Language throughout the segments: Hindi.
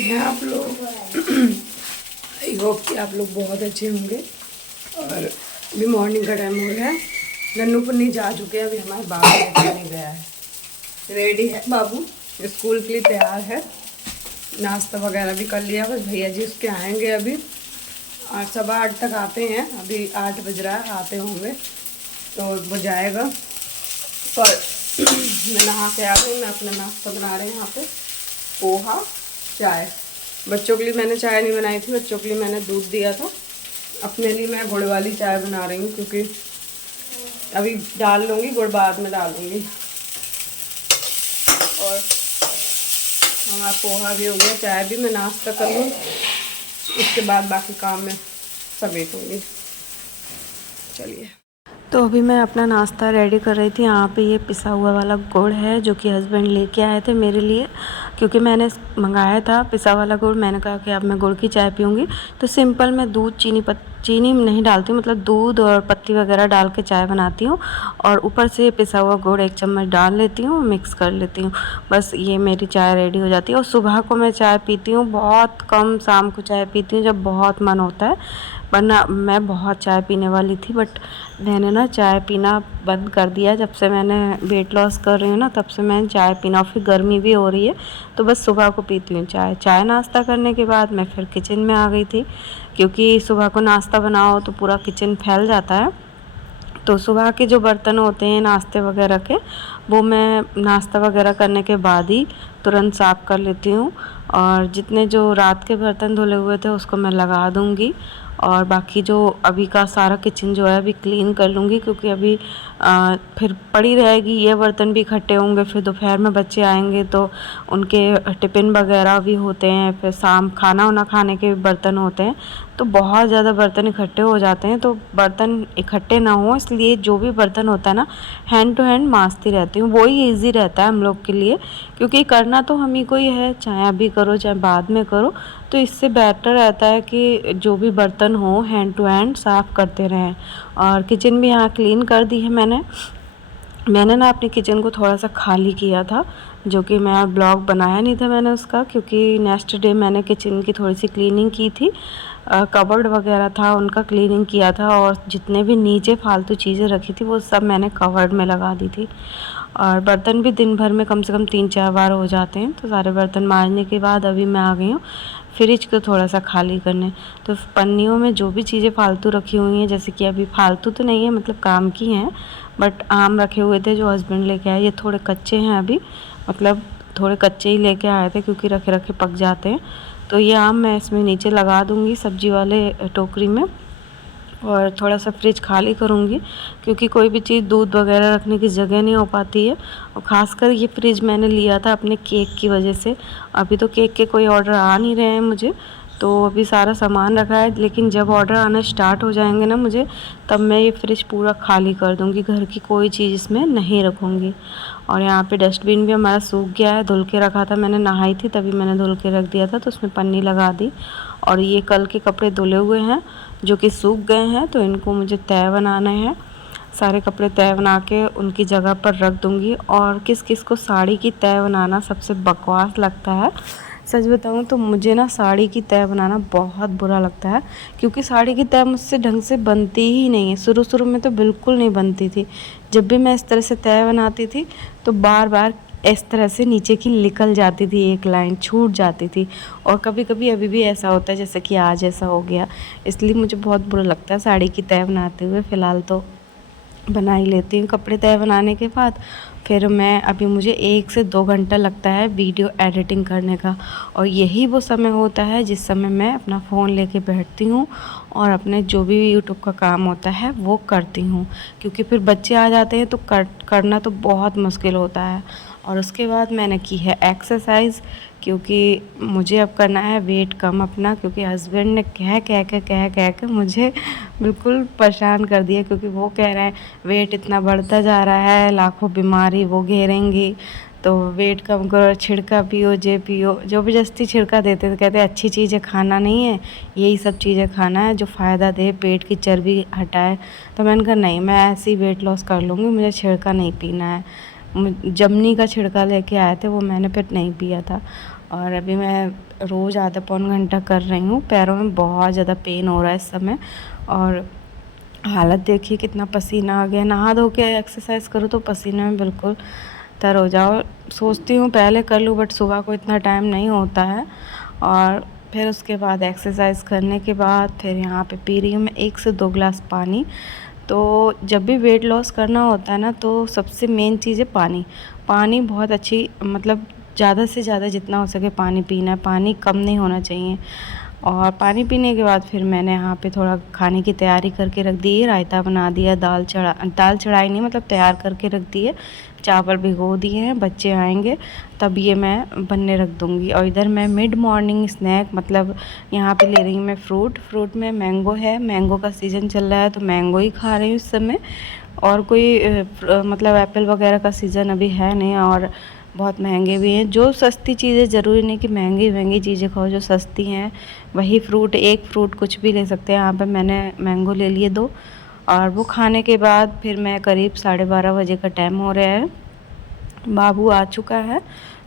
कैसे हैं आप लोग? आई होप कि आप लोग बहुत अच्छे होंगे। और अभी मॉर्निंग का टाइम हो गया है। नन्नू पुन्नी जा चुके हैं, अभी हमारे बाबू लेकर नहीं गया है। रेडी है बाबू, स्कूल के लिए तैयार है। नाश्ता वगैरह भी कर लिया, बस भैया जी उसके आएंगे अभी 8 सवा 8 तक आते हैं। अभी 8 बज रहा है, आते होंगे तो वो जाएगा। पर मैं नहा के आ गई। मैं अपना नाश्ता बना रही हूँ यहाँ पे, पोहा चाय। बच्चों के लिए मैंने चाय नहीं बनाई थी, बच्चों के लिए मैंने दूध दिया था। अपने लिए मैं गुड़ वाली चाय बना रही हूँ, क्योंकि अभी डाल लूँगी गुड़, बाद में डालूँगी। और हमारा पोहा भी हो गया, चाय भी। मैं नाश्ता कर लूँ, उसके बाद बाकी काम में समेटूँगी। चलिए, तो अभी मैं अपना नाश्ता रेडी कर रही थी। यहाँ पे ये पिसा हुआ वाला गुड़ है जो कि हस्बैंड लेके आए थे मेरे लिए, क्योंकि मैंने मंगाया था पिसा वाला गुड़। मैंने कहा कि अब मैं गुड़ की चाय पीऊँगी, तो सिंपल मैं दूध चीनी नहीं डालती हूँ, मतलब दूध और पत्ती वगैरह डाल के चाय बनाती हूँ। और ऊपर से पिसा हुआ गुड़ 1 चम्मच डाल लेती हूँ, मिक्स कर लेती हूँ। बस ये मेरी चाय रेडी हो जाती है। और सुबह को मैं चाय पीती हूँ बहुत कम, शाम को चाय पीती हूँ जब बहुत मन होता है। वरना मैं बहुत चाय पीने वाली थी, बट मैंने ना चाय पीना बंद कर दिया। जब से मैंने वेट लॉस कर रही हूँ ना, तब से मैं चाय पीना, फिर गर्मी भी हो रही है तो बस सुबह को पीती हूँ चाय। नाश्ता करने के बाद मैं फिर किचन में आ गई थी, क्योंकि सुबह को नाश्ता बनाओ तो पूरा किचन फैल जाता है। तो सुबह के जो बर्तन होते हैं नाश्ते वगैरह के, वो मैं नाश्ता वगैरह करने के बाद ही तुरंत साफ़ कर लेती हूँ। और जितने जो रात के बर्तन धुले हुए थे उसको मैं लगा दूँगी। और बाकी जो अभी का सारा किचन जो है अभी क्लीन कर लूँगी, क्योंकि अभी फिर पड़ी रहेगी। ये बर्तन भी इकट्ठे होंगे, फिर दोपहर में बच्चे आएंगे तो उनके टिफ़िन वगैरह भी होते हैं, फिर शाम खाना वाना खाने के बर्तन होते हैं। तो बहुत ज़्यादा बर्तन इकट्ठे हो जाते हैं। तो बर्तन इकट्ठे ना हो, इसलिए जो भी बर्तन होता है ना, हैंड टू हैंड मांजती रहती हूँ। वही ईज़ी रहता है हम लोग के लिए, क्योंकि करना तो हम ही को ही है, चाहे अभी करो चाहे बाद में करो। तो इससे बेटर रहता है कि जो भी बर्तन हो हैंड टू हैंड साफ़ करते रहें। और किचन भी यहाँ क्लीन कर दी है मैंने ना अपने किचन को थोड़ा सा खाली किया था, जो कि मैं ब्लॉग बनाया नहीं था मैंने उसका, क्योंकि नेक्स्ट डे मैंने किचन की थोड़ी सी क्लीनिंग की थी। कबर्ड वगैरह था उनका क्लीनिंग किया था, और जितने भी नीचे फालतू चीज़ें रखी थी वो सब मैंने कबर्ड में लगा दी थी। और बर्तन भी दिन भर में कम से कम 3-4 बार हो जाते हैं। तो सारे बर्तन मांजने के बाद अभी मैं आ गई हूँ फ्रिज को थोड़ा सा खाली करने। तो पन्नियों में जो भी चीज़ें फालतू रखी हुई हैं, जैसे कि अभी फालतू तो नहीं है, मतलब काम की हैं, बट आम रखे हुए थे जो हस्बैंड लेके आए। ये थोड़े कच्चे हैं अभी, मतलब थोड़े कच्चे ही लेके आए थे, क्योंकि रखे रखे पक जाते हैं। तो ये आम मैं इसमें नीचे लगा दूँगी सब्जी वाले टोकरी में। और थोड़ा सा फ्रिज खाली करूँगी, क्योंकि कोई भी चीज़ दूध वगैरह रखने की जगह नहीं हो पाती है। और ख़ासकर ये फ्रिज मैंने लिया था अपने केक की वजह से। अभी तो केक के कोई ऑर्डर आ नहीं रहे हैं मुझे, तो अभी सारा सामान रखा है। लेकिन जब ऑर्डर आना स्टार्ट हो जाएंगे ना मुझे, तब मैं ये फ्रिज पूरा खाली कर दूँगी, घर की कोई चीज़ इसमें नहीं रखूँगी। और यहाँ पे डस्टबिन भी हमारा सूख गया है, धुल के रखा था। मैंने नहाई थी तभी मैंने धुल के रख दिया था, तो उसमें पन्नी लगा दी। और ये कल के कपड़े धुले हुए हैं जो कि सूख गए हैं, तो इनको मुझे तह बनाना है। सारे कपड़े तह बना के उनकी जगह पर रख दूँगी। और किस किस को साड़ी की तह बनाना सबसे बकवास लगता है, सच बताऊँ तो मुझे ना साड़ी की तह बनाना बहुत बुरा लगता है, क्योंकि साड़ी की तह मुझसे ढंग से बनती ही नहीं है। शुरू में तो बिल्कुल नहीं बनती थी। जब भी मैं इस तरह से तह बनाती थी तो बार बार इस तरह से नीचे की निकल जाती थी, एक लाइन छूट जाती थी। और कभी कभी अभी भी ऐसा होता है जैसे कि आज ऐसा हो गया। इसलिए मुझे बहुत बुरा लगता है साड़ी की तह बनाते हुए। फ़िलहाल तो बना ही लेती हूँ। कपड़े तय बनाने के बाद फिर मैं अभी मुझे 1 से 2 घंटा लगता है वीडियो एडिटिंग करने का। और यही वो समय होता है जिस समय मैं अपना फ़ोन लेके बैठती हूँ और अपने जो भी यूट्यूब का काम होता है वो करती हूँ, क्योंकि फिर बच्चे आ जाते हैं तो करना तो बहुत मुश्किल होता है। और उसके बाद मैंने की है एक्सरसाइज़, क्योंकि मुझे अब करना है वेट कम अपना, क्योंकि हस्बैंड ने कह के मुझे बिल्कुल परेशान कर दिया। क्योंकि वो कह रहे हैं वेट इतना बढ़ता जा रहा है, लाखों बीमारी वो घेरेंगी, तो वेट कम करो, छिड़का पियो, जे पियो, ज़बरदस्ती छिड़का देते थे। कहते अच्छी चीज़ें खाना नहीं है, यही सब चीज़ें खाना है जो फ़ायदा दे, पेट की चर्बी हटाए। तो मैंने कहा नहीं, मैं ऐसे ही वेट लॉस कर लूँगी, मुझे छिड़का नहीं पीना है। जमनी का छिड़का लेके आए थे, वो मैंने फिर नहीं पिया था। और अभी मैं रोज़ आधा पौन घंटा कर रही हूँ। पैरों में बहुत ज़्यादा पेन हो रहा है इस समय, और हालत देखिए कितना पसीना आ गया। नहा धो के एक्सरसाइज करो तो पसीने में बिल्कुल तर हो जाओ। सोचती हूँ पहले कर लूँ, बट सुबह को इतना टाइम नहीं होता है। और फिर उसके बाद एक्सरसाइज करने के बाद फिर यहाँ पे पी रही हूँ मैं 1 से 2 गिलास पानी। तो जब भी वेट लॉस करना होता है ना, तो सबसे मेन चीज़ है पानी। पानी बहुत अच्छी, मतलब ज़्यादा से ज़्यादा जितना हो सके पानी पीना है, पानी कम नहीं होना चाहिए। और पानी पीने के बाद फिर मैंने यहाँ पे थोड़ा खाने की तैयारी करके रख दी है। रायता बना दिया, दाल चढ़ाई नहीं, मतलब तैयार करके रख दी है। चावल भिगो दिए हैं, बच्चे आएंगे तब ये मैं बनने रख दूँगी। और इधर मैं मिड मॉर्निंग स्नैक, मतलब यहाँ पे ले रही हूँ मैं फ्रूट में मैंगो है, मैंगो का सीज़न चल रहा है तो मैंगो ही खा रही हूँ इस समय। और कोई मतलब एप्पल वगैरह का सीज़न अभी है नहीं, और बहुत महंगे भी हैं। जो सस्ती चीज़ें, ज़रूरी नहीं कि महंगी चीज़ें खाओ, जो सस्ती हैं वही फ्रूट, एक फ्रूट कुछ भी ले सकते हैं। यहाँ पे मैंने मैंगो ले लिए 2, और वो खाने के बाद फिर मैं करीब 12:30 बजे का टाइम हो रहा है, बाबू आ चुका है।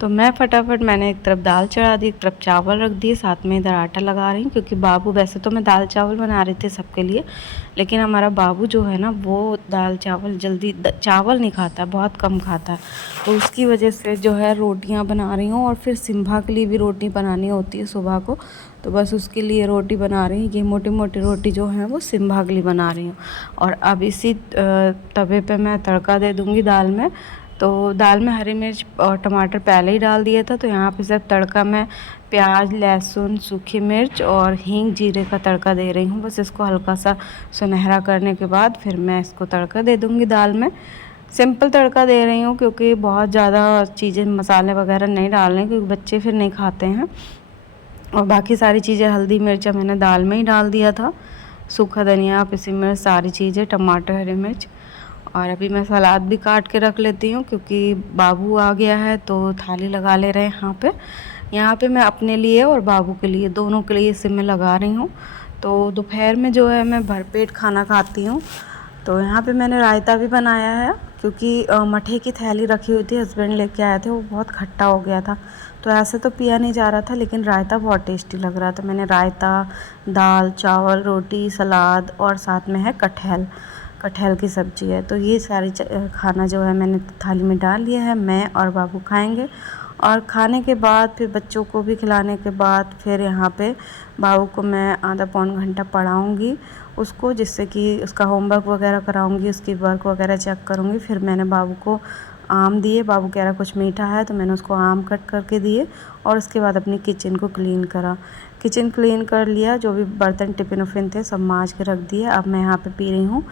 तो मैं फटाफट मैंने एक तरफ दाल चढ़ा दी, एक तरफ चावल रख दिए, साथ में इधर आटा लगा रही हूँ। क्योंकि बाबू, वैसे तो मैं दाल चावल बना रही थी सबके लिए, लेकिन हमारा बाबू जो है ना, वो दाल चावल जल्दी चावल नहीं खाता, बहुत कम खाता है। तो उसकी वजह से जो है रोटियाँ बना रही हूँ, और फिर सिम्भा के लिए भी रोटी बनानी होती है सुबह को, तो बस उसके लिए रोटी बना रही हूँ। ये मोटी मोटी रोटी जो है वो सिम्भा के लिए बना रही हूँ। और अब इसी तवे पे मैं तड़का दे दूँगी दाल में। तो दाल में हरी मिर्च और टमाटर पहले ही डाल दिया था, तो यहाँ पे सिर्फ तड़का मैं प्याज, लहसुन, सूखी मिर्च और हींग, जीरे का तड़का दे रही हूँ। बस इसको हल्का सा सुनहरा करने के बाद फिर मैं इसको तड़का दे दूँगी दाल में। सिंपल तड़का दे रही हूँ, क्योंकि बहुत ज़्यादा चीज़ें, मसाले वगैरह नहीं डालने, क्योंकि बच्चे फिर नहीं खाते हैं। और बाकी सारी चीज़ें, हल्दी मिर्चा मैंने दाल में ही डाल दिया था, सूखा धनिया, पिसी मिर्च, सारी चीज़ें, टमाटर, हरी मिर्च। और अभी मैं सलाद भी काट के रख लेती हूँ, क्योंकि बाबू आ गया है तो थाली लगा ले रहे हैं यहाँ पे मैं अपने लिए और बाबू के लिए, दोनों के लिए इसे मैं लगा रही हूँ। तो दोपहर में जो है मैं भरपेट खाना खाती हूँ। तो यहाँ पे मैंने रायता भी बनाया है, क्योंकि मठे की थैली रखी हुई थी, हस्बैंड लेके आए थे, वो बहुत खट्टा हो गया था। तो ऐसे तो पिया नहीं जा रहा था, लेकिन रायता बहुत टेस्टी लग रहा था। मैंने रायता, दाल, चावल, रोटी, सलाद, और साथ में है कटहल की सब्ज़ी है। तो ये सारी खाना जो है मैंने थाली में डाल लिया है। मैं और बाबू खाएंगे, और खाने के बाद फिर बच्चों को भी खिलाने के बाद फिर यहाँ पे बाबू को मैं आधा पौन घंटा पढ़ाऊँगी उसको, जिससे कि उसका होमवर्क वगैरह कराऊँगी, उसकी वर्क वगैरह चेक करूँगी। फिर मैंने बाबू को आम दिए, बाबू कह रहा कुछ मीठा है, तो मैंने उसको आम कट करके दिए। और उसके बाद अपनी किचन को क्लीन करा, किचन क्लीन कर लिया, जो भी बर्तन टिफ़िन उफ़िन थे सब मांज के रख दिए। अब मैं यहाँ पे पी रही हूँ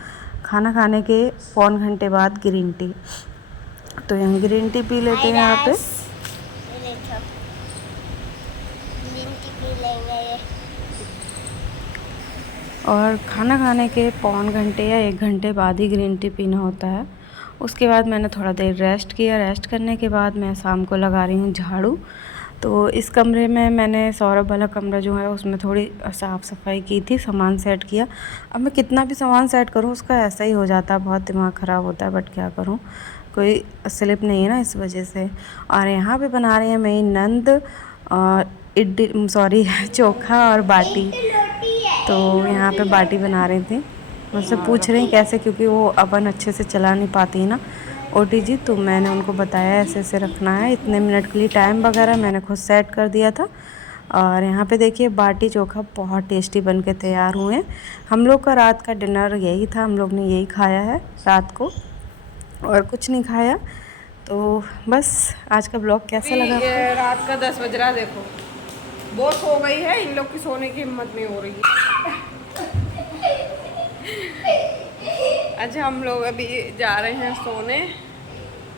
खाना खाने के पौन घंटे बाद ग्रीन टी। तो यहाँ ग्रीन टी पी लेते हैं यहाँ पे। और खाना खाने के पौन घंटे या 1 घंटे बाद ही ग्रीन टी पीना होता है। उसके बाद मैंने थोड़ा देर रेस्ट किया। रेस्ट करने के बाद मैं शाम को लगा रही हूँ झाड़ू। तो इस कमरे में मैंने, सौरभ वाला कमरा जो है उसमें थोड़ी साफ़ सफाई की थी, सामान सेट किया। अब मैं कितना भी सामान सेट करूँ उसका ऐसा ही हो जाता है, बहुत दिमाग ख़राब होता है, बट क्या करूँ, कोई स्लिप नहीं है ना, इस वजह से। और यहाँ पे बना रही है मेरी नंद इडली, सॉरी चोखा और बाटी। तो यहाँ पे बाटी बना रही थी, मुझसे पूछ रही कैसे, क्योंकि वो अवन अच्छे से चला नहीं पाती है ना OTG। तो मैंने उनको बताया ऐसे ऐसे रखना है, इतने मिनट के लिए टाइम वगैरह मैंने खुद सेट कर दिया था। और यहाँ पे देखिए बाटी चोखा बहुत टेस्टी बन के तैयार हुए। हम लोग का रात का डिनर यही था, हम लोग ने यही खाया है रात को, और कुछ नहीं खाया। तो बस आज का ब्लॉग कैसा लगा? रात का 10 बज रहा, देखो वो सो गई है, इन लोग की सोने की हिम्मत नहीं हो रही है। अच्छा, हम लोग अभी जा रहे हैं सोने,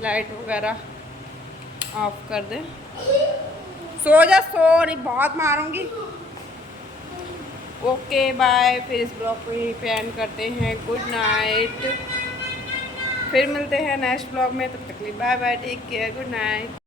लाइट वगैरह ऑफ कर दे। सो जा, सो नहीं, बहुत मारूंगी। ओके बाय, फिर इस ब्लॉग को यहीं पे एंड करते हैं। गुड नाइट, फिर मिलते हैं नेक्स्ट ब्लॉग में, तब तक के लिए bye bye, take care, good night.